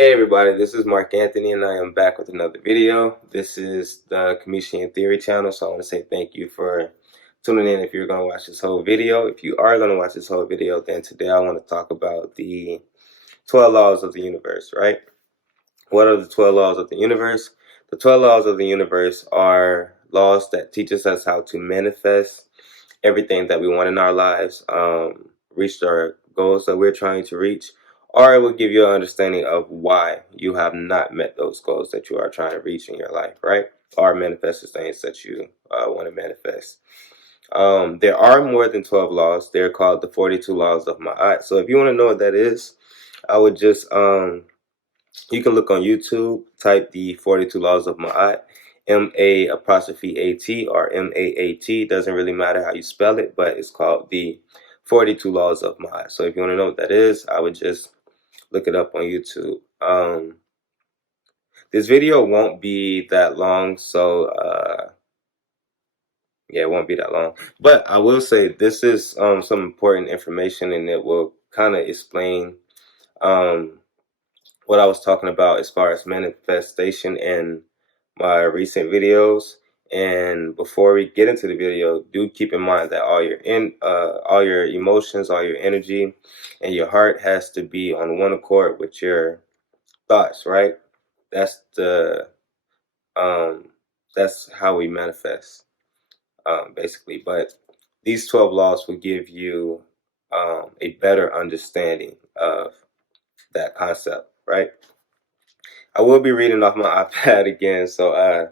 Hey everybody, this is Mark Anthony and I am back with another video. This is the Comedian Theory channel, so I want to say thank you for tuning in if you're going to watch this whole video. If you are going to watch this whole video, then today I want to talk about the 12 laws of the universe, right? What are the 12 laws of the universe? The 12 laws of the universe are laws that teaches us how to manifest everything that we want in our lives, reach our goals that we're trying to reach, or it will give you an understanding of why you have not met those goals that you are trying to reach in your life, right? Or manifest the things that you want to manifest. There are more than 12 laws. They're called the 42 laws of Ma'at. So if you want to know what that is, I would just, you can look on YouTube, type the 42 laws of Ma'at. M-A-apostrophe-A-T or M-A-A-T. Doesn't really matter how you spell it, but it's called the 42 Laws of Ma'at. So if you want to know what that is, I would just look it up on YouTube. This video won't be that long, so yeah, it won't be that long. But I will say this is some important information, and it will kind of explain what I was talking about as far as manifestation in my recent videos. And before we get into the video, do keep in mind that all your emotions, all your energy, and your heart has to be on one accord with your thoughts, right? That's the that's how we manifest, basically. But these 12 laws will give you a better understanding of that concept, right? I will be reading off my iPad again, so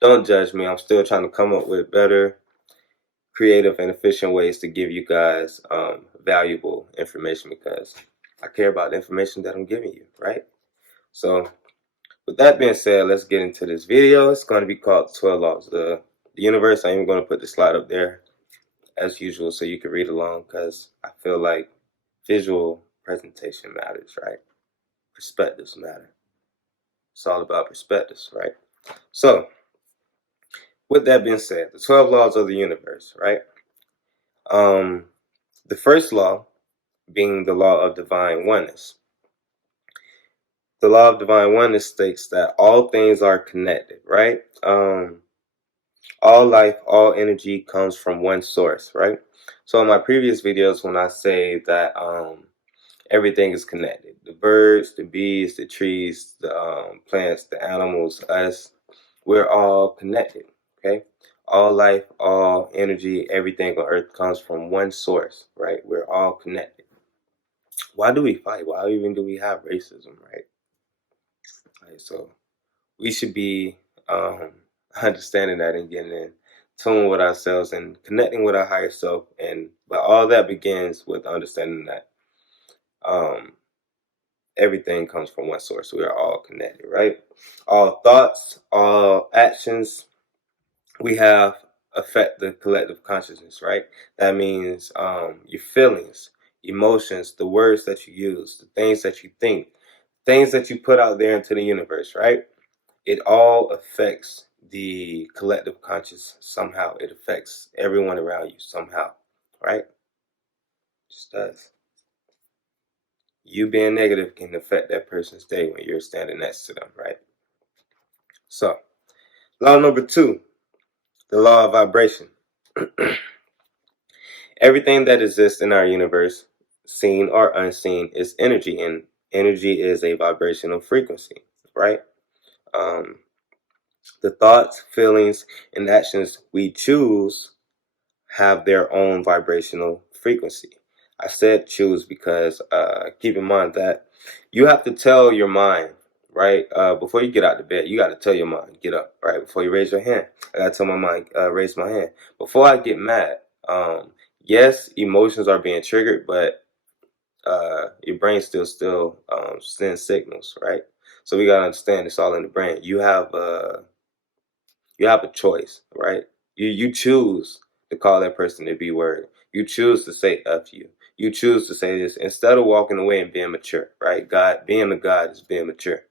don't judge me. I'm still trying to come up with better, creative, and efficient ways to give you guys valuable information, because I care about the information that I'm giving you, right? So with that being said, let's get into this video. It's going to be called 12 Laws of the Universe. I'm even going to put the slide up there as usual so you can read along, because I feel like visual presentation matters, right? Perspectives matter. It's all about perspectives, right? So, with that being said, the 12 laws of the universe, right? The first law being the law of divine oneness. The law of divine oneness states that all things are connected, right? All life, all energy comes from one source, right? So in my previous videos, when I say that everything is connected, the birds, the bees, the trees, the plants, the animals, us, we're all connected, okay? All life, all energy, everything on earth comes from one source, right? We're all connected. Why do we fight? Why even do we have racism, right? So we should be understanding that and getting in tune with ourselves and connecting with our higher self. But all that begins with understanding that um, everything comes from one source. We are all connected, right? All thoughts, all actions we have affect the collective consciousness, right? That means your feelings, emotions, the words that you use, the things that you think, things that you put out there into the universe, right? It all affects the collective conscious somehow. It affects everyone around you somehow, right? It just does. You being negative can affect that person's day when you're standing next to them, right? So, law number 2, the law of vibration. Everything that exists in our universe, seen or unseen, is energy, and energy is a vibrational frequency, right? Um, the thoughts, feelings, and actions we choose have their own vibrational frequency. I said choose because keep in mind that you have to tell your mind, right? Before you get out of bed, you got to tell your mind, get up, right? Before you raise your hand, I got to tell my mind, raise my hand. Before I get mad, yes, emotions are being triggered, but your brain still sends signals, right? So we got to understand it's all in the brain. You have a choice, right? You choose to call that person the B word. You choose to say F you. You choose to say this instead of walking away and being mature, right? God, being a God is being mature.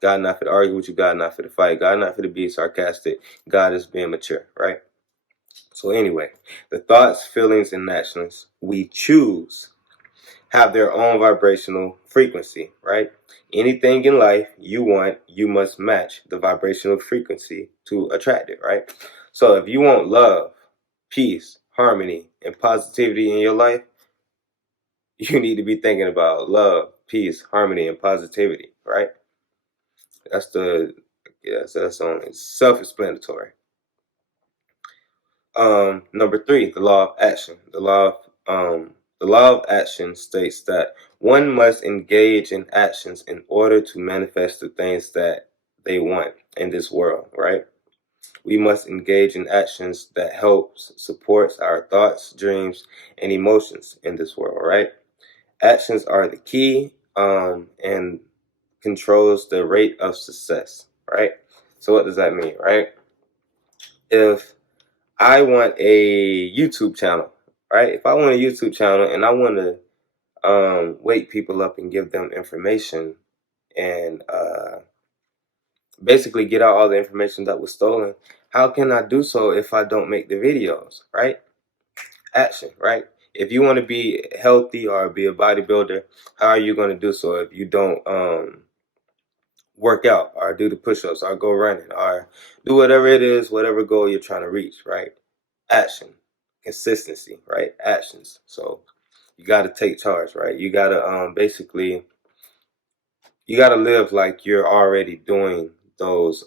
God not for to argue with you. God not for to fight. God not for to be sarcastic. God is being mature, right? So anyway, the thoughts, feelings, and actions we choose have their own vibrational frequency, right? Anything in life you want, you must match the vibrational frequency to attract it, right? So if you want love, peace, harmony, and positivity in your life, you need to be thinking about love, peace, harmony, and positivity, right? That's the yes, that's only self-explanatory. Number three, the law of action. The law of action states that one must engage in actions in order to manifest the things that they want in this world, right? We must engage in actions that helps supports our thoughts, dreams, and emotions in this world, right? Actions are the key and controls the rate of success, right? So what does that mean, right? If I want a YouTube channel, right? If I want a YouTube channel and I want to wake people up and give them information and basically get out all the information that was stolen, how can I do so if I don't make the videos, right? Action, right? If you want to be healthy or be a bodybuilder, how are you going to do so if you don't work out or do the push-ups or go running or do whatever it is, whatever goal you're trying to reach, right? Action, consistency, right? Actions. So you got to take charge, right? You got to basically you got to live like you're already doing those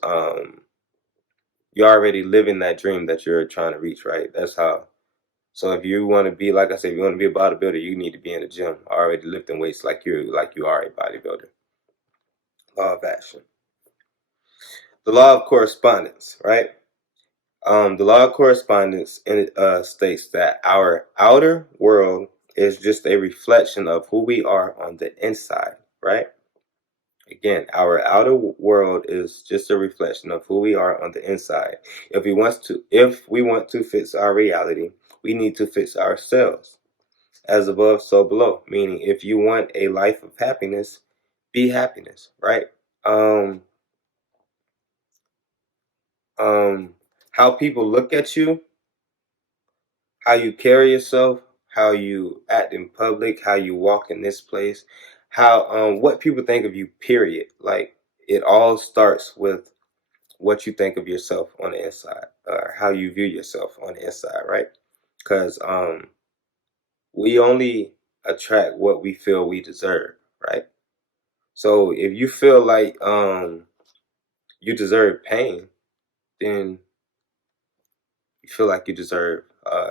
you're already living that dream that you're trying to reach, right? That's how. So if you want to be, like I said, if you want to be a bodybuilder, you need to be in the gym already lifting weights like you are a bodybuilder. Law of action. The law of correspondence, right? The law of correspondence states that our outer world is just a reflection of who we are on the inside, right? Again, our outer world is just a reflection of who we are on the inside. If we want to fix our reality, we need to fix ourselves. As above, so below. Meaning, if you want a life of happiness, be happiness, right? Um, how people look at you, how you carry yourself, how you act in public, how you walk in this place, how what people think of you, period. Like it all starts with what you think of yourself on the inside, or how you view yourself on the inside, right? Because we only attract what we feel we deserve, right? So if you feel like you deserve pain, then you feel like you deserve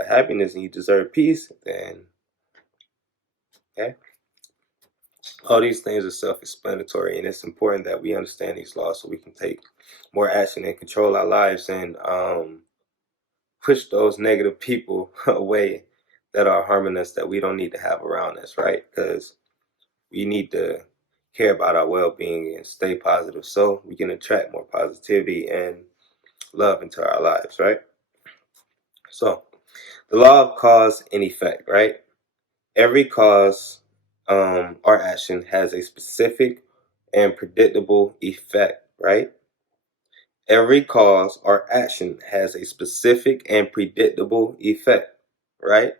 happiness and you deserve peace, then okay. All these things are self-explanatory, and it's important that we understand these laws so we can take more action and control our lives and push those negative people away that are harming us that we don't need to have around us, right? Because we need to care about our well-being and stay positive so we can attract more positivity and love into our lives, right? So the law of cause and effect, right? Every cause or action has a specific and predictable effect, right? Every cause or action has a specific and predictable effect, right?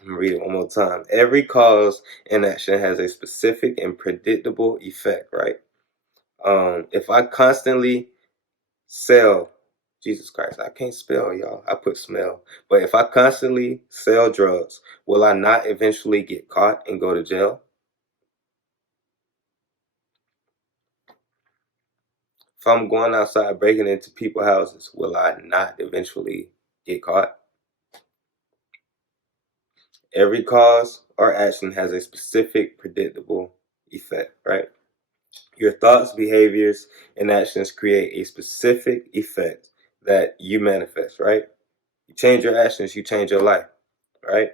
I'm gonna read it one more time. Every cause and action has a specific and predictable effect, right? If I constantly sell, Jesus Christ, I can't spell, y'all. I put smell. But if I constantly sell drugs, will I not eventually get caught and go to jail? If I'm going outside breaking into people's houses, will I not eventually get caught? Every cause or action has a specific, predictable effect, right? Your thoughts, behaviors, and actions create a specific effect that you manifest, right? You change your actions, you change your life, right?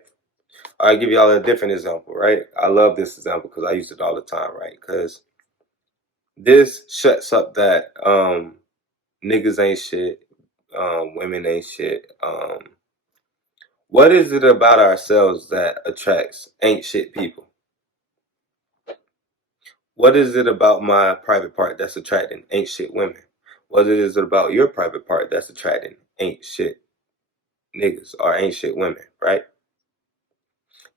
I'll give y'all a different example, right? I love this example because I use it all the time, right? Because this shuts up that niggas ain't shit, women ain't shit. What is it about ourselves that attracts ain't shit people? What is it about my private part that's attracting ain't shit women? What is it about your private part that's attracting ain't shit niggas or ain't shit women, right?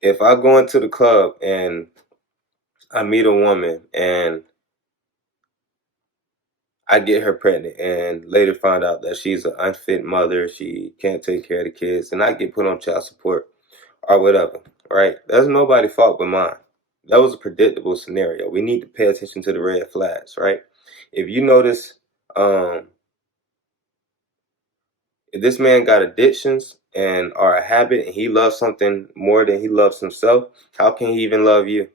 If I go into the club and I meet a woman and I get her pregnant and later find out that she's an unfit mother. She can't take care of the kids, and I get put on child support or whatever, right? That's nobody's fault but mine. That was a predictable scenario. We need to pay attention to the red flags, right? If you notice, um, if this man got addictions and are a habit and he loves something more than he loves himself, how can he even love you?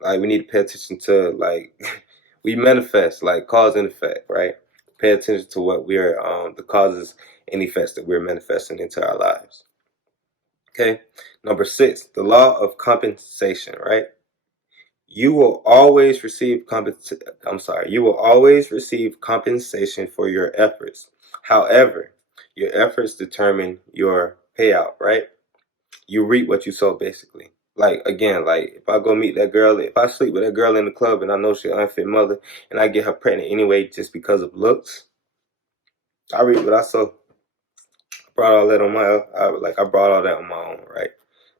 Like, we need to pay attention to, like, we manifest, like, cause and effect, right? Pay attention to what we're the causes and effects that we're manifesting into our lives. Okay. Number 6, the law of compensation, right? You will always receive you will always receive compensation for your efforts. However, your efforts determine your payout, right? You reap what you sow, basically. Like, again, like, if I go meet that girl, if I sleep with that girl in the club and I know she's an unfit mother and I get her pregnant anyway just because of looks, I reap what I sow. Brought all that on I brought all that on my own, right?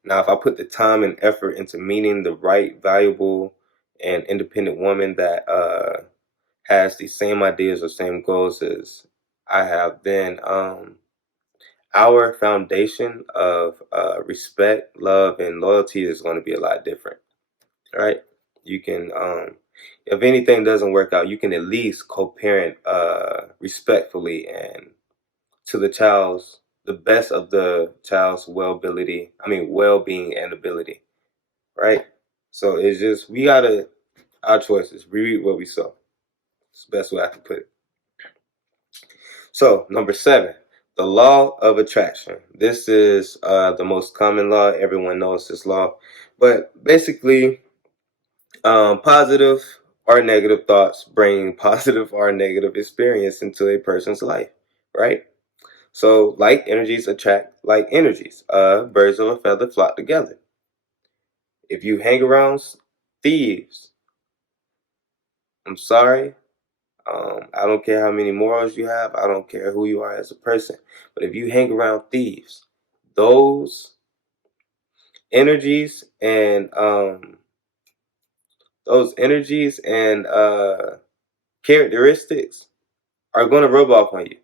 Now, if I put the time and effort into meeting the right, valuable, and independent woman that has the same ideas or same goals as I have, then our foundation of respect, love, and loyalty is going to be a lot different, right? You can, if anything doesn't work out, you can at least co-parent respectfully and to the best of the child's well-being and ability, right? So it's just, our choices. We reap what we sow. It's the best way I can put it. So, number 7, the law of attraction. This is the most common law. Everyone knows this law. But basically, positive or negative thoughts bring positive or negative experience into a person's life, right? So, like energies attract like energies. Birds of a feather flock together. If you hang around thieves, I'm sorry. I don't care how many morals you have. I don't care who you are as a person. But if you hang around thieves, those energies and characteristics are going to rub off on you.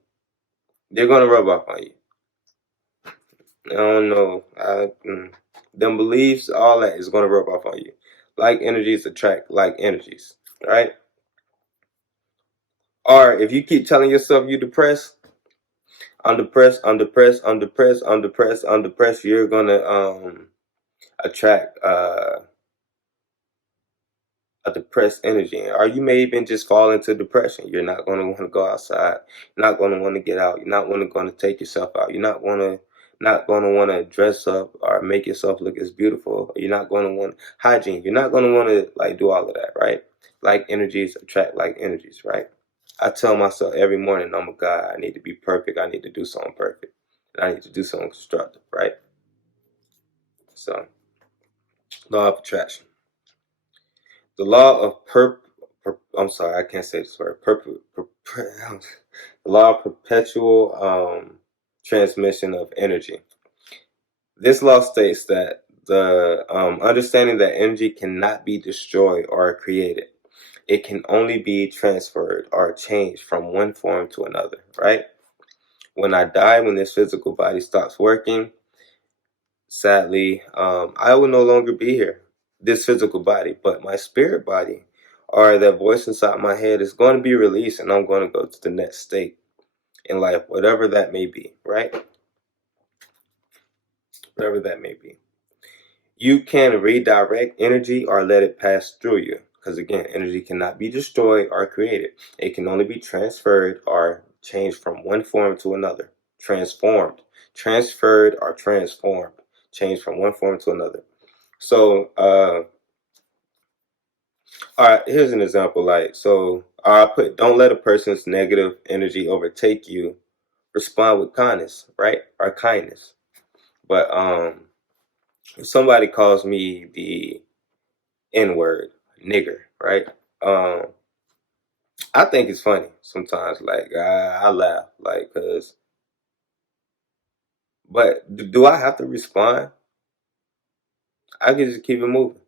They're going to rub off on you. I don't know. Them beliefs, all that is going to rub off on you. Like energies attract like energies, right? Or if you keep telling yourself you're depressed, I'm depressed, I'm depressed, I'm depressed, I'm depressed, I'm depressed, you're going to attract a depressed energy, or you may even just fall into depression. You're not going to want to go outside. You're not going to want to get out. You're not going to take yourself out. You're not going to want to dress up or make yourself look as beautiful. You're not going to want hygiene. You're not going to want to like do all of that, right? Like energies attract like energies, right? I tell myself every morning, I'm a God. I need to be perfect. I need to do something perfect. And I need to do something constructive, right? So, law of attraction. The law of I'm sorry, I can't say this word. The law of perpetual transmission of energy. This law states that the understanding that energy cannot be destroyed or created. It can only be transferred or changed from one form to another, right? When I die, when this physical body stops working, sadly, I will no longer be here, this physical body, but my spirit body or that voice inside my head is going to be released and I'm going to go to the next state in life, whatever that may be, right? Whatever that may be. You can redirect energy or let it pass through you. Because again, energy cannot be destroyed or created. It can only be transferred or changed from one form to another. Transformed. Transferred or transformed. Changed from one form to another. So, all right, here's an example. I put, don't let a person's negative energy overtake you. Respond with kindness, right? Or kindness. But if somebody calls me the N word, nigger, right? Um, I think it's funny sometimes. Like, I laugh, like, but do I have to respond? I can just keep it moving.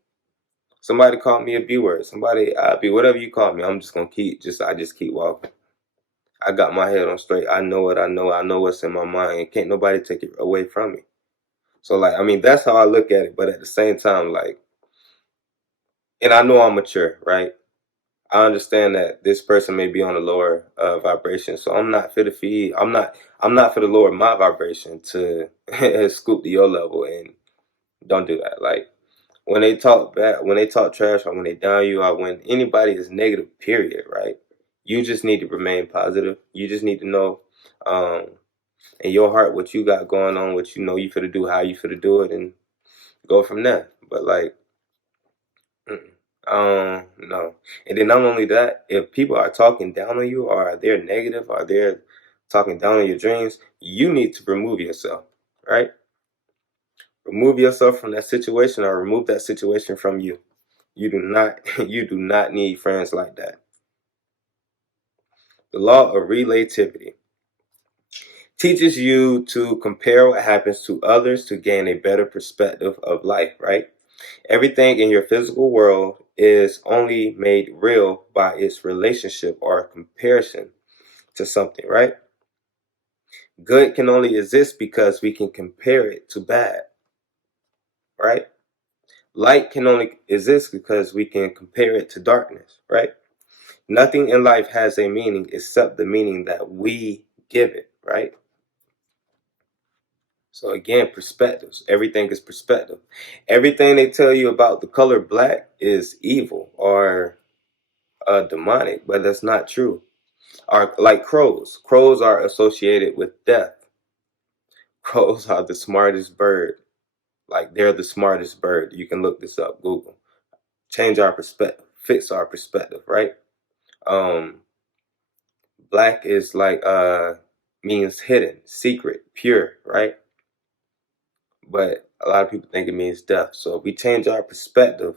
Somebody called me a B word. Somebody B, whatever you call me, I'm just gonna I just keep walking. I got my head on straight. I know what I know. I know what's in my mind. Can't nobody take it away from me. So like, I mean, that's how I look at it. But at the same time, like, and I know I'm mature, right? I understand that this person may be on a lower vibration, so I'm not fit to feed. I'm not for to lower my vibration to scoop to your level, and don't do that. Like when they talk bad, when they talk trash, or when they down you, or when anybody is negative, period, right? You just need to remain positive. You just need to know, um, in your heart, what you got going on, what you know you finna do, how you finna do it, and go from there. But like, no. And then not only that, if people are talking down on you, or they're negative, or they're talking down on your dreams, you need to remove yourself, right? Remove yourself from that situation, or remove that situation from you. You do not you do not need friends like that. The law of relativity teaches you to compare what happens to others to gain a better perspective of life, right? Everything in your physical world is only made real by its relationship or comparison to something, right? Good can only exist because we can compare it to bad, right? Light can only exist because we can compare it to darkness, right? Nothing in life has a meaning except the meaning that we give it, right? So again, perspectives. Everything is perspective. Everything they tell you about the color black is evil or demonic, but that's not true. Are like crows. Crows are associated with death. Crows are the smartest bird. Like they're the smartest bird. You can look this up, Google. Change our perspective, fix our perspective, right? Um, Black is like means hidden, secret, pure, right? But a lot of people think it means death. So if we change our perspective,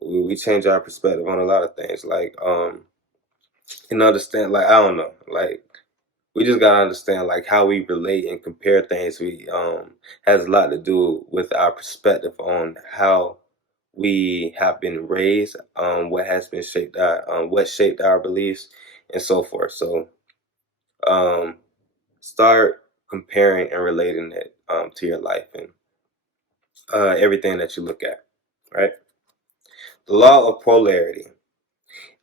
we change our perspective on a lot of things. Like and understand, like I don't know, like we just gotta understand like how we relate and compare things. We has a lot to do with our perspective on how we have been raised, what has been shaped our what shaped our beliefs and so forth. So um start comparing and relating it to your life and everything that you look at, right? The law of polarity.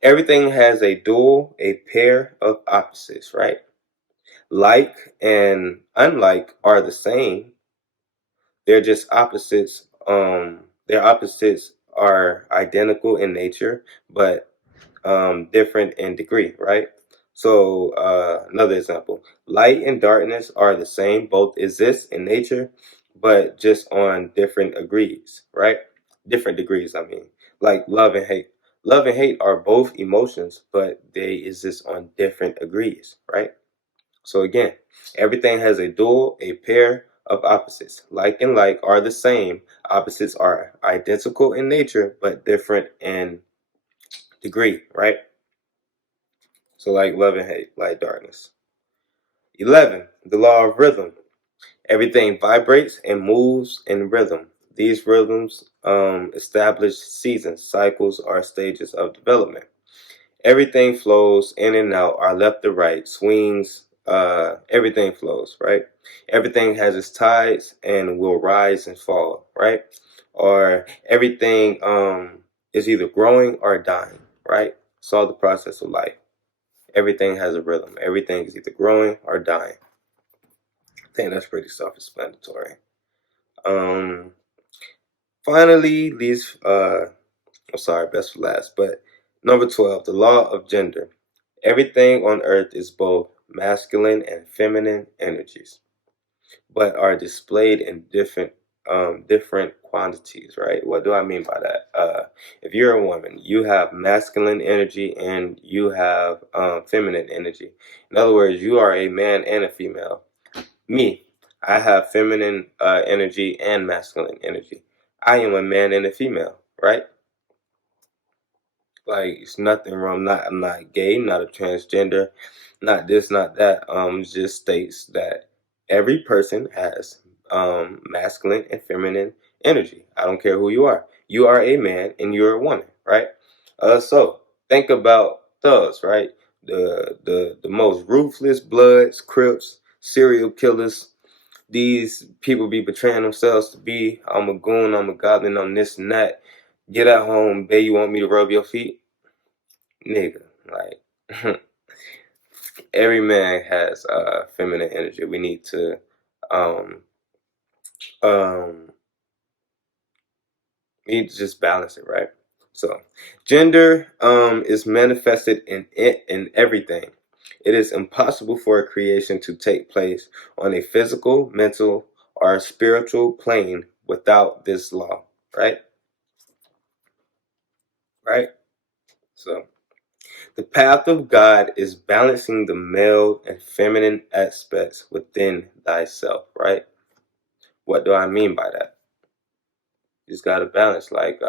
Everything has a dual, a pair of opposites, right? Like and unlike are the same. They're just opposites. Their opposites are identical in nature, but different in degree, right? So another example: light and darkness are the same, both exist in nature, but just on different degrees, right? Different degrees. I mean, like love and hate. Love and hate are both emotions, but they exist on different degrees, right? So again, everything has a dual, a pair of opposites. Like and like are the same. Opposites are identical in nature, but different in degree, right? So like love and hate, light, darkness. 11, the law of rhythm. Everything vibrates and moves in rhythm. These rhythms establish seasons, cycles, or stages of development. Everything flows in and out, or left to right, swings, everything flows, right? Everything has its tides and will rise and fall, right? Or everything is either growing or dying, right? It's all the process of life. Everything has a rhythm. Everything is either growing or dying. I think that's pretty self-explanatory. Um, Finally, I'm sorry, best for last, but number 12, the law of gender. Everything on earth is both masculine and feminine energies, but are displayed in different quantities, right? What do I mean by that? If you're a woman, you have masculine energy and you have feminine energy. In other words, you are a man and a female. Me, I have feminine energy and masculine energy. I am a man and a female, right? Like it's nothing wrong. I'm not gay, not a transgender, not this, not that. Just states that every person has masculine and feminine energy. I don't care who you are. You are a man and you're a woman, right? So think about thugs, right? The most ruthless bloods, crips, serial killers. These people be betraying themselves to be, I'm a goon, I'm a goblin, I'm this and that. Get at home, babe, you want me to rub your feet? Nigga, like, every man has feminine energy. We need to um um we need to just balance it, right? So gender is manifested in everything. It is impossible for a creation to take place on a physical, mental, or spiritual plane without this law, right? Right? So the path of God is balancing the male and feminine aspects within thyself, right? What do I mean by that? You just gotta balance. Like,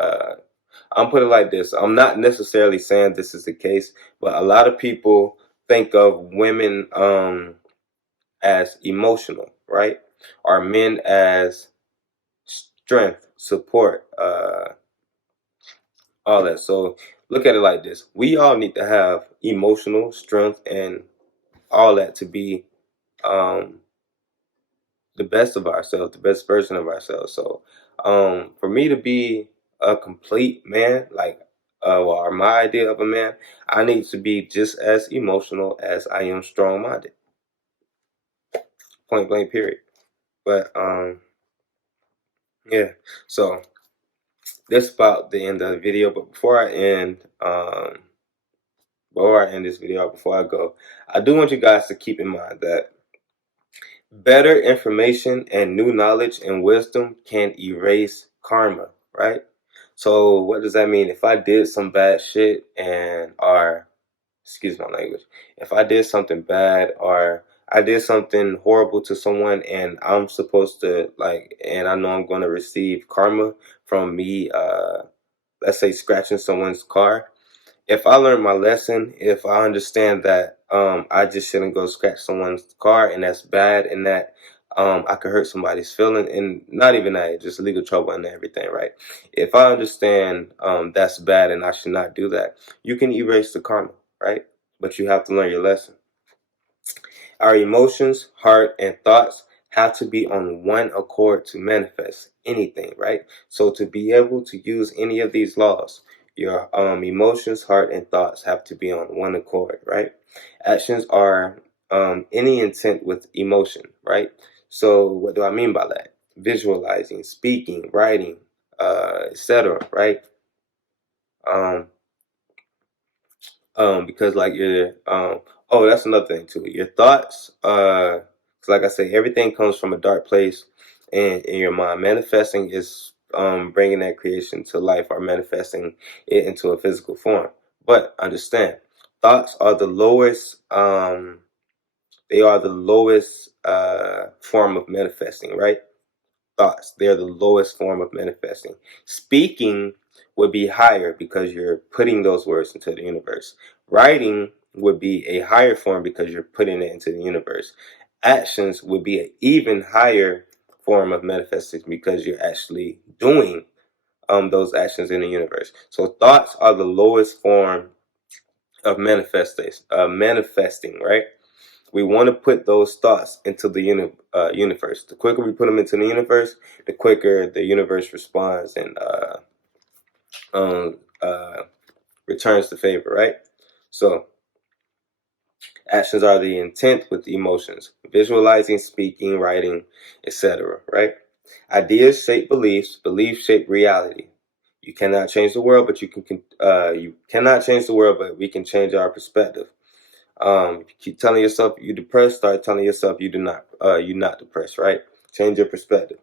I'm put it like this. I'm not necessarily saying this is the case, but a lot of people think of women as emotional, right? Or men as strength, support, all that. So look at it like this. We all need to have emotional strength and all that to be um the best of ourselves, the best version of ourselves. So for me to be a complete man, like or my idea of a man, I need to be just as emotional as I am strong minded. Point blank period. But yeah, so that's about the end of the video. But before I end this video, before I go, I do want you guys to keep in mind that better information and new knowledge and wisdom can erase karma, right? So what does that mean? If I did some bad shit or excuse my language, if I did something bad or I did something horrible to someone and I'm supposed to and I know I'm going to receive karma from me, let's say scratching someone's car, if I learn my lesson, if I understand that I just shouldn't go scratch someone's car and that's bad and that I could hurt somebody's feeling and not even that, just legal trouble and everything, right? If I understand that's bad and I should not do that, you can erase the karma, right? But you have to learn your lesson. Our emotions, heart, and thoughts have to be on one accord to manifest anything, right? So to be able to use any of these laws, your emotions, heart, and thoughts have to be on one accord, right? Actions are any intent with emotion, right? So what do I mean by that? Visualizing, speaking, writing, etc., right? Um, because like your oh, that's another thing too, your thoughts 'cause like I say, everything comes from a dark place and in your mind. Manifesting is bringing that creation to life or manifesting it into a physical form. But understand, thoughts are the lowest form of manifesting, right? Thoughts, they're the lowest form of manifesting. Speaking would be higher because you're putting those words into the universe. Writing would be a higher form because you're putting it into the universe. Actions would be an even higher form of manifesting because you're actually doing those actions in the universe. So thoughts are the lowest form of manifesting, right? We want to put those thoughts into the universe. The quicker we put them into the universe, the quicker the universe responds and um, uh, returns the favor, right? So actions are the intent with the emotions, visualizing, speaking, writing, etc., right? Ideas shape beliefs, beliefs shape reality. You cannot change the world, but you cannot change the world, but we can change our perspective. If you keep telling yourself you're depressed, start telling yourself you're not depressed, right? Change your perspective.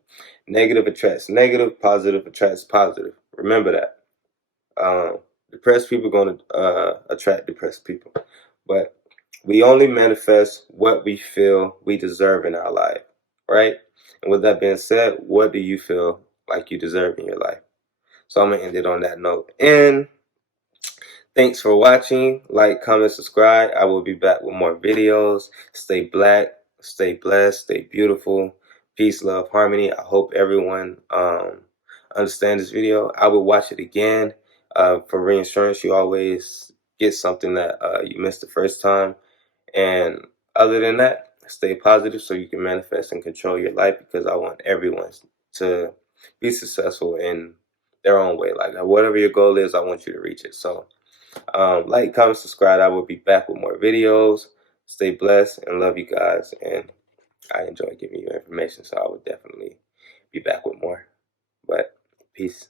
Negative attracts negative, positive attracts positive. Remember that. Depressed people are going to attract depressed people. But we only manifest what we feel we deserve in our life, right? And with that being said, what do you feel like you deserve in your life? So I'm going to end it on that note. And thanks for watching. Like, comment, subscribe. I will be back with more videos. Stay black, stay blessed, stay beautiful. Peace, love, harmony. I hope everyone understand this video, I would watch it again. For reinsurance, you always get something that you missed the first time. And other than that, stay positive so you can manifest and control your life, because I want everyone to be successful in their own way. Like whatever your goal is, I want you to reach it. So like, comment, subscribe. I will be back with more videos. Stay blessed and love you guys. And I enjoy giving you information, so I will definitely be back with more. But peace.